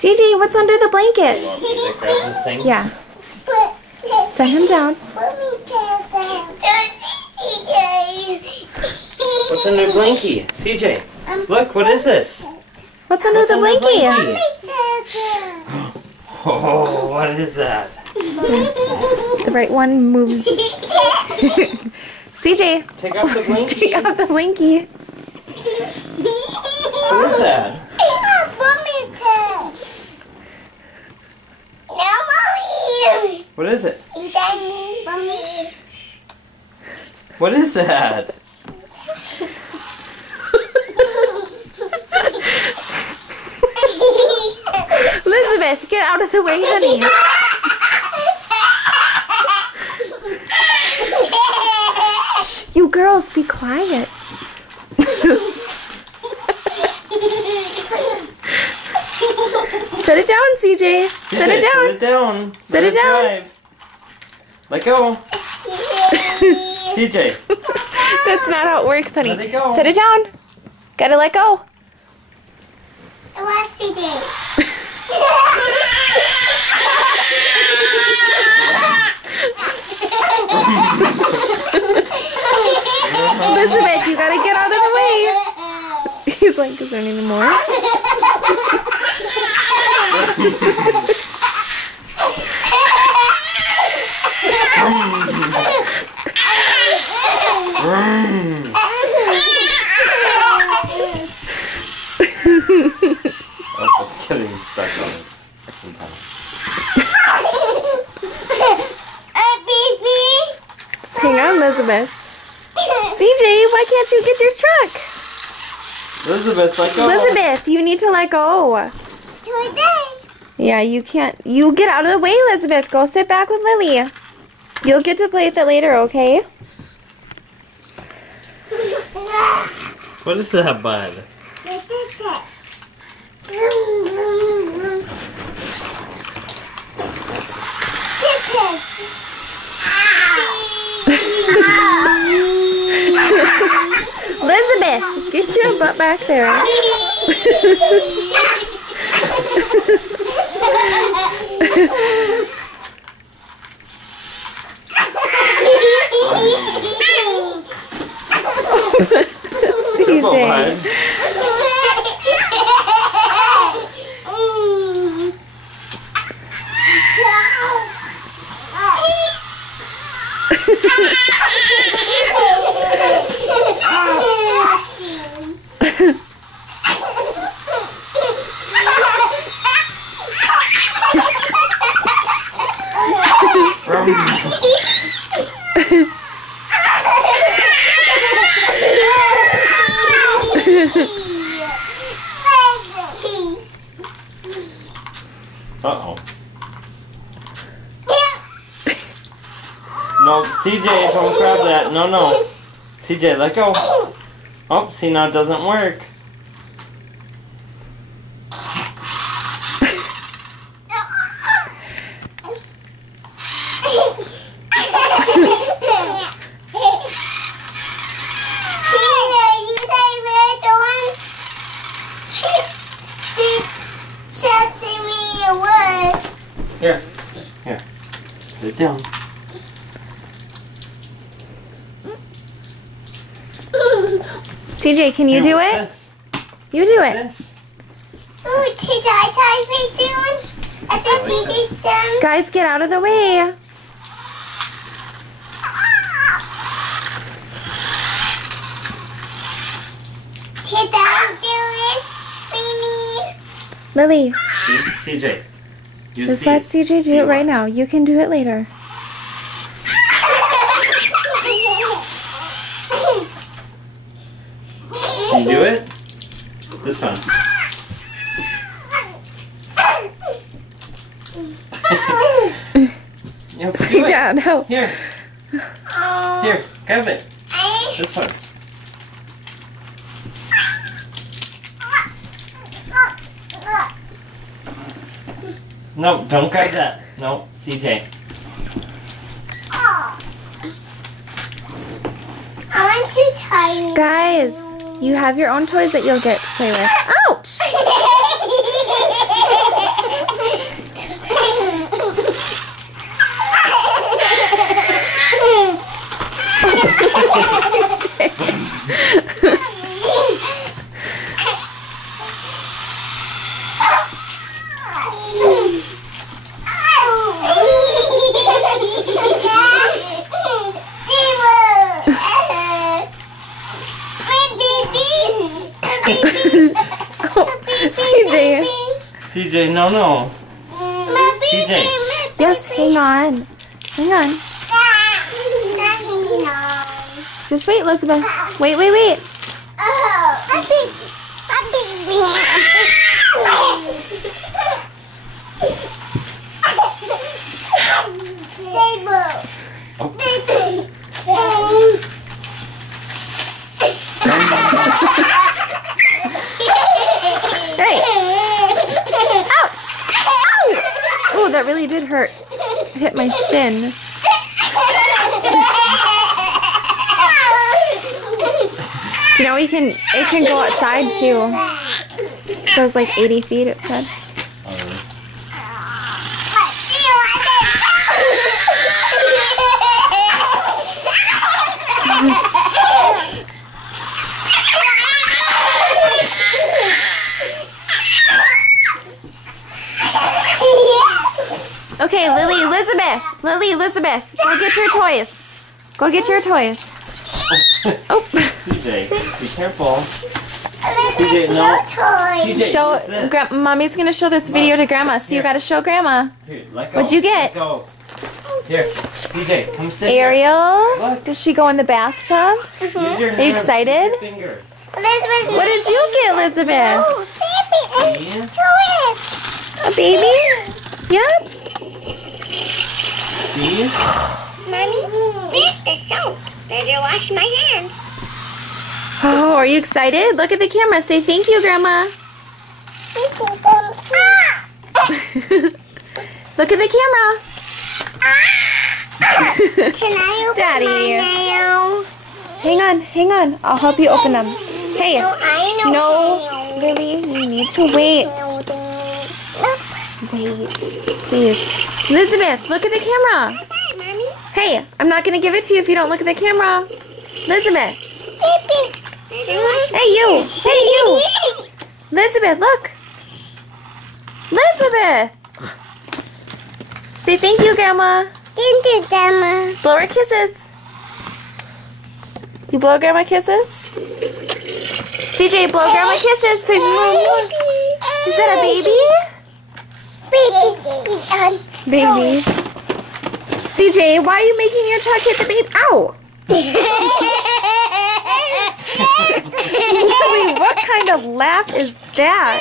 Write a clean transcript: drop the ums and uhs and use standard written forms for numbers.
CJ, what's under the blanket? You want me to grab the thing? Yeah. Set him down. What's under the blankie? CJ, look, what is this? What's under the blanket? Oh, what is that? The right one moves. CJ, Take off the blankie. take off the blankie. What is that? What is it? What is that? Elizabeth, get out of the way, honey. You girls, be quiet. Set it down, CJ. Set it down. Set it down. Set it down. Drive. Let go. CJ. That's not how it works, honey. Let it go. Set it down. Gotta let go. Elizabeth, you gotta get out of the way. He's like, is there any more? Oh, it's getting stuck on it sometimes. Just hang on, Elizabeth. CJ, why can't you get your truck? Elizabeth, let go. Elizabeth, you need to let go. Yeah, you can't. You get out of the way, Elizabeth. Go sit back with Lily. You'll get to play with it later, okay? What is that, bud? Elizabeth, get your butt back there. CJ. Uh-oh. No, CJ, don't grab that. No, no. CJ, let go. Oh, see, now it doesn't work. Here. Here. Put it down. CJ, can you do it? This. You do it. This. Guys, get out of the way. Lily, CJ. just let CJ do it right now. You can do it later. Can you do it? This one. Yep, do Sit it. down. No. Here. Here, grab it. This one. No, don't grab that. No, CJ. I'm too tired. Guys, You have your own toys that you'll get to play with. Ouch! CJ. CJ, no. CJ. Yes, hang on. Hang on. Just wait, Elizabeth. Wait. Hey! Ouch! Ow! Oh, that really did hurt. It hit my shin. You know, it can go outside too. It goes like 80 feet, it said. Okay, Lily Elizabeth, go get your toys. Go get your toys. Oh. CJ, be careful. CJ, no. CJ, Mommy's gonna show this video to Grandma, so you gotta show Grandma. Here, let go. What'd you get? Let go. Here, CJ, come sit. Ariel, does she go in the bathtub? Are you excited? What did you get, Elizabeth? A baby? Yep. See? Mommy, where's the soap? Better wash my hands. Oh, are you excited? Look at the camera. Say thank you, Grandma. Look at the camera. Can I open Daddy. my nails? Hang on. I'll help you open them. Hey, No, Lily, you need to wait. Wait, please. Elizabeth, look at the camera. Hi, Mommy. Hey, I'm not going to give it to you if you don't look at the camera. Elizabeth. Hey, you. Hey, you. Elizabeth, look. Elizabeth. Say thank you, Grandma. Thank you, Grandma. Blow her kisses. You blow Grandma kisses? CJ, blow Grandma kisses. Say, is that a baby? Baby. CJ, why are you making your truck hit the baby? Ow! Lily, what kind of laugh is that?